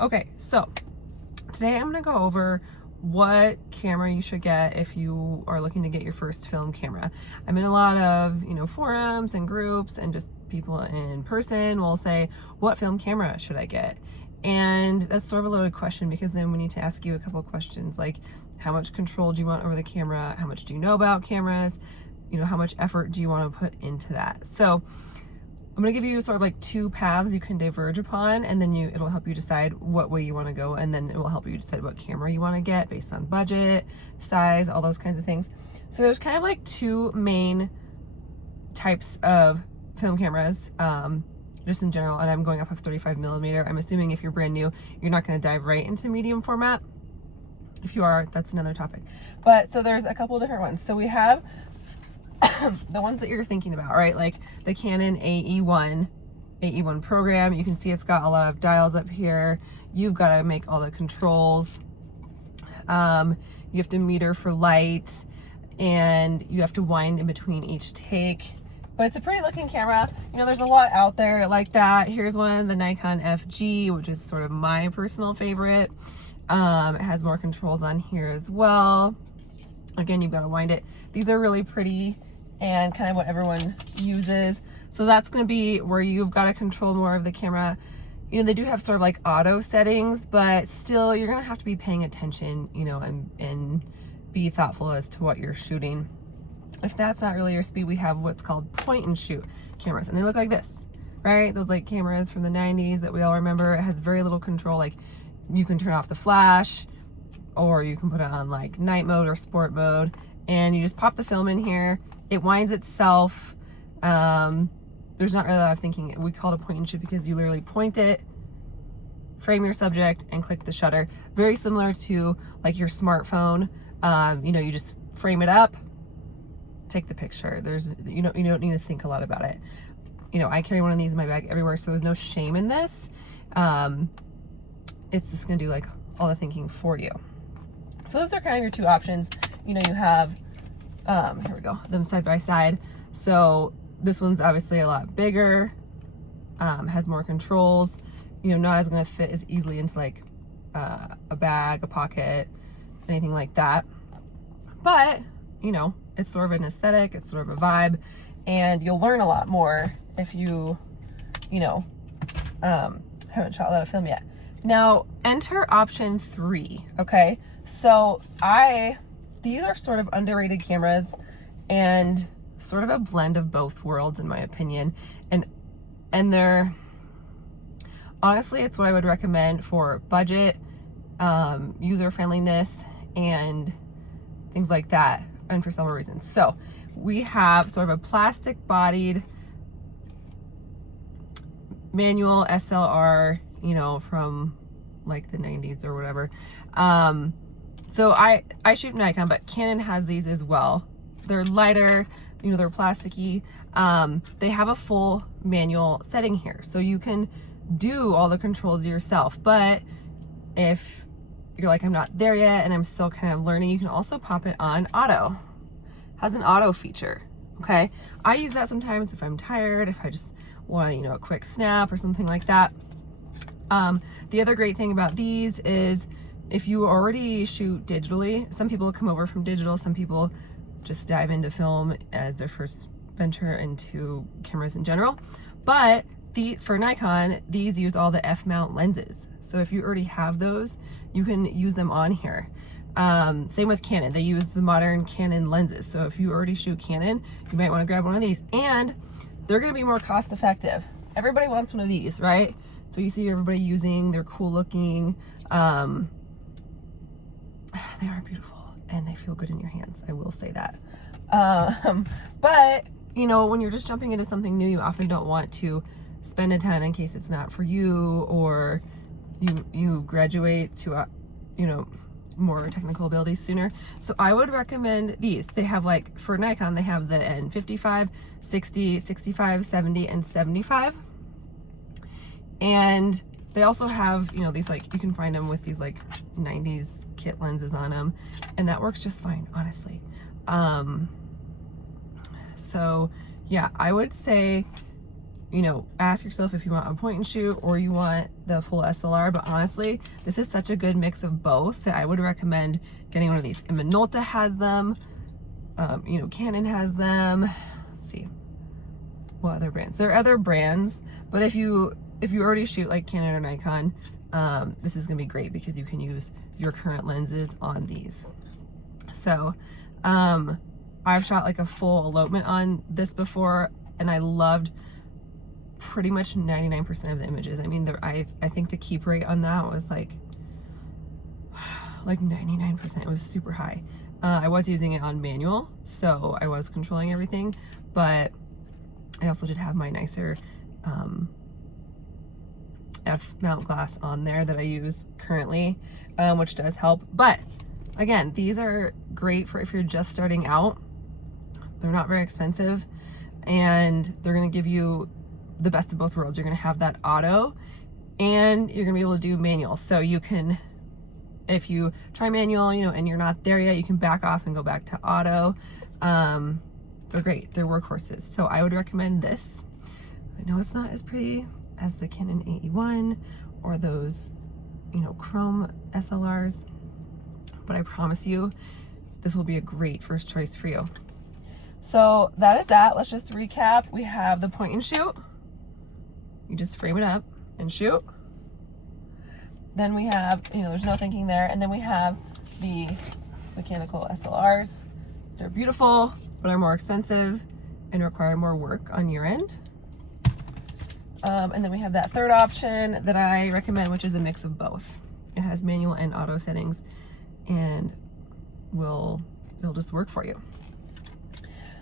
Okay, so today I'm gonna go over what camera you should get if you are looking to get your first film camera. I'm in a lot of, forums and groups, and just people in person will say, what film camera should I get? And that's sort of a loaded question, because then we need to ask you a couple of questions like, how much control do you want over the camera? How much do you know about cameras? How much effort do you want to put into that? So I'm going to give you sort of like two paths you can diverge upon, and then it'll help you decide what way you want to go, and then it will help you decide what camera you want to get based on budget, size, all those kinds of things. So there's kind of like two main types of film cameras, just in general, and I'm going off of 35mm. I'm assuming if you're brand new, you're not going to dive right into medium format. If you are, that's another topic. But so there's a couple of different ones. So we have the ones that you're thinking about, right? Like the Canon AE1 program. You can see it's got a lot of dials up here. You've got to make all the controls. You have to meter for light, and you have to wind in between each take. But it's a pretty looking camera. There's a lot out there like that. Here's one, the Nikon FG, which is sort of my personal favorite. It has more controls on here as well. Again, you've got to wind it. These are really pretty and kind of what everyone uses. So that's going to be where you've got to control more of the camera. They do have sort of like auto settings, but still you're going to have to be paying attention, and be thoughtful as to what you're shooting. If that's not really your speed, we have what's called point and shoot cameras, and they look like this, right? Those like cameras from the 90s that we all remember. It has very little control. Like, you can turn off the flash, or you can put it on like night mode or sport mode, and you just pop the film in here. It winds itself. There's not really a lot of thinking. We call it a point and shoot because you literally point it, frame your subject, and click the shutter. Very similar to like your smartphone. You just frame it up, take the picture. You don't need to think a lot about it. I carry one of these in my bag everywhere, so there's no shame in this. It's just gonna do like all the thinking for you. So those are kind of your two options. You have, here we go, them side by side. So this one's obviously a lot bigger, has more controls, not as gonna fit as easily into like a bag, a pocket, anything like that. But, it's sort of an aesthetic, it's sort of a vibe, and you'll learn a lot more if you, haven't shot a lot of film yet. Now, enter option 3, okay? So these are sort of underrated cameras, and sort of a blend of both worlds, in my opinion. And they're, honestly, it's what I would recommend for budget, user friendliness, and things like that, and for several reasons. So we have sort of a plastic bodied manual SLR, from like the 90s or whatever. So I shoot Nikon, but Canon has these as well. They're lighter, they're plasticky. They have a full manual setting here, so you can do all the controls yourself. But if you're like, I'm not there yet and I'm still kind of learning, you can also pop it on auto. Has an auto feature, okay? I use that sometimes if I'm tired, if I just want, a quick snap or something like that. The other great thing about these is if you already shoot digitally, some people come over from digital, some people just dive into film as their first venture into cameras in general. But for Nikon, these use all the F-mount lenses. So if you already have those, you can use them on here. Same with Canon, they use the modern Canon lenses. So if you already shoot Canon, you might want to grab one of these, and they're going to be more cost effective. Everybody wants one of these, right? So you see everybody using, they're cool looking. They are beautiful and they feel good in your hands, I will say that. But when you're just jumping into something new, you often don't want to spend a ton in case it's not for you, or you graduate to more technical abilities sooner. So I would recommend these. They have, like, for Nikon, they have the N55, 60, 65, 70, and 75. And they also have, these, like, you can find them with these like 90s kit lenses on them, and that works just fine, honestly. So yeah, I would say you know, ask yourself if you want a point and shoot or you want the full SLR. But honestly, this is such a good mix of both that I would recommend getting one of these. And Minolta has them, you know, Canon has them. Let's see, what other brands? There are other brands, but if you already shoot like Canon or Nikon, this is gonna be great because you can use your current lenses on these. So I've shot like a full elopement on this before, and I loved pretty much 99% of the images. I mean, I think the keep rate on that was like 99%. It was super high. I was using it on manual, so I was controlling everything, but I also did have my nicer F mount glass on there that I use currently, which does help. But again, these are great for if you're just starting out. They're not very expensive, and they're going to give you the best of both worlds. You're going to have that auto, and you're going to be able to do manual. So you can, if you try manual, you know, and you're not there yet, you can back off and go back to auto. They're great. They're workhorses. So I would recommend this. I know it's not as pretty as the Canon AE1 or those, you know, chrome SLRs, but I promise you this will be a great first choice for you. So that is that. Let's just recap. We have the point and shoot. You just frame it up and shoot. Then we have, you know, there's no thinking there. And then we have the mechanical SLRs. They're beautiful, but are more expensive and require more work on your end. And then we have that third option that I recommend, which is a mix of both. It has manual and auto settings, and it'll just work for you.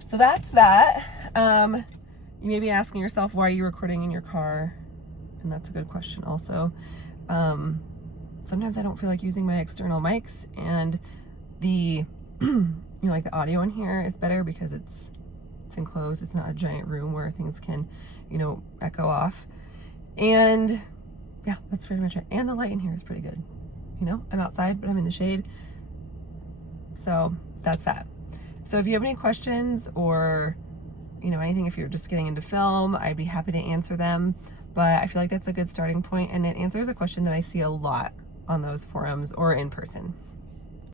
So that's that. You may be asking yourself, why are you recording in your car? And that's a good question also. Sometimes I don't feel like using my external mics, and the you know, like the audio in here is better because it's enclosed. It's not a giant room where things can, you know, echo off. And yeah, that's pretty much it. And the light in here is pretty good. You know, I'm outside, but I'm in the shade. So that's that. So if you have any questions or, you know, anything, if you're just getting into film, I'd be happy to answer them. But I feel like that's a good starting point, and it answers a question that I see a lot on those forums or in person.